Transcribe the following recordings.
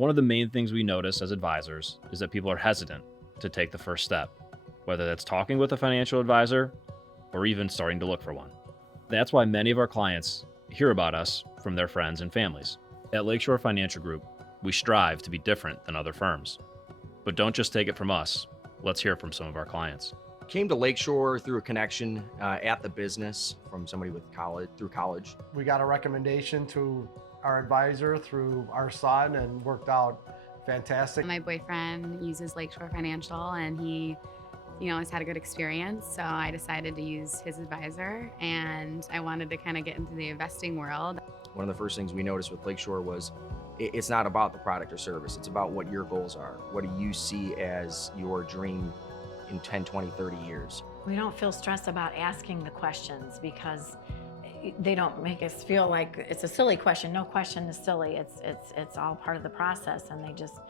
One of the main things we notice as advisors is that people are hesitant to take the first step, whether that's talking with a financial advisor or even starting to look for one. That's why many of our clients hear about us from their friends and families. At Lakeshore Financial Group, we strive to be different than other firms. But don't just take it from us. Let's hear from some of our clients. Came to Lakeshore through a connection at the business from somebody with college. We got a recommendation to our advisor through our son and worked out fantastic. My boyfriend uses Lakeshore Financial and he has had a good experience. So I decided to use his advisor and I wanted to kind of get into the investing world. One of the first things we noticed with Lakeshore was it's not about the product or service. It's about what your goals are. What do you see as your dream in 10, 20, 30 years? We don't feel stressed about asking the questions because they don't make us feel like it's a silly question. No question is silly. It's all part of the process, and they just,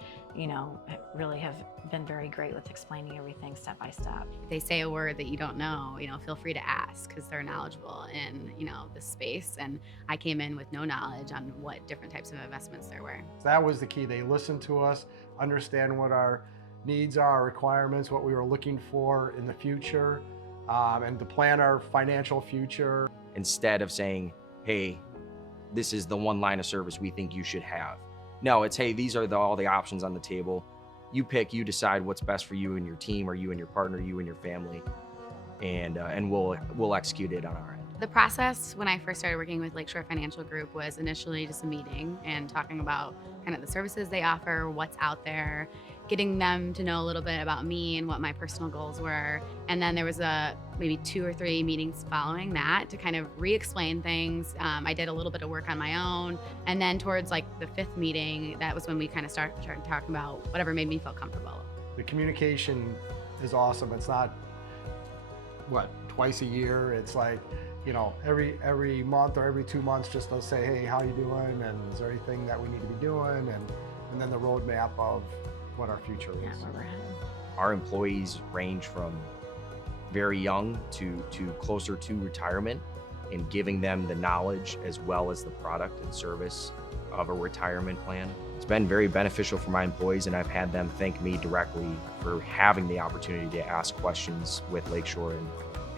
really have been very great with explaining everything step by step. If they say a word that you don't know, feel free to ask because they're knowledgeable in, the space. And I came in with no knowledge on what different types of investments there were. That was the key. They listened to us, understand what our needs are, our requirements, what we were looking for in the future, and to plan our financial future. Instead of saying, hey, this is the one line of service we think you should have. No, it's, hey, these are all the options on the table. You pick, you decide what's best for you and your team, or you and your partner, you and your family, and we'll execute it on our end. The process when I first started working with Lakeshore Financial Group was initially just a meeting and talking about kind of the services they offer, what's out there, getting them to know a little bit about me and what my personal goals were. And then there was maybe 2 or 3 meetings following that to kind of re-explain things. I did a little bit of work on my own. And then towards like the 5th meeting, that was when we kind of started talking about whatever made me feel comfortable. The communication is awesome. It's not, twice a year. It's like, every month or every 2 months, just to say, hey, how you doing? And is there anything that we need to be doing? And then the roadmap of what our future is. Yeah, where we're headed. Our employees range from very young to closer to retirement, and giving them the knowledge as well as the product and service of a retirement plan. It's been very beneficial for my employees, and I've had them thank me directly for having the opportunity to ask questions with Lakeshore and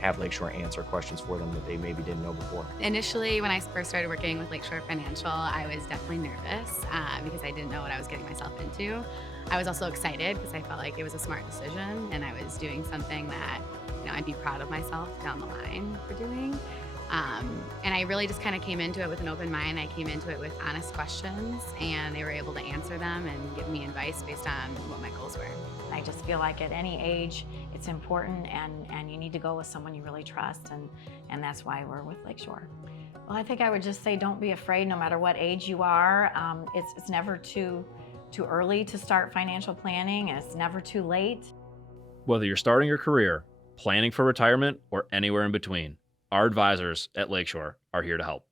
have Lakeshore answer questions for them that they maybe didn't know before. Initially, when I first started working with Lakeshore Financial, I was definitely nervous because I didn't know what I was getting myself into. I was also excited because I felt like it was a smart decision and I was doing something that I'd be proud of myself down the line for doing. And I really just kind of came into it with an open mind. I came into it with honest questions and they were able to answer them and give me advice based on what my goals were. I just feel like at any age, it's important and you need to go with someone you really trust, and that's why we're with Lakeshore. Well, I think I would just say don't be afraid no matter what age you are. It's never too early to start financial planning, and it's never too late. Whether you're starting your career, planning for retirement, or anywhere in between, our advisors at Lakeshore are here to help.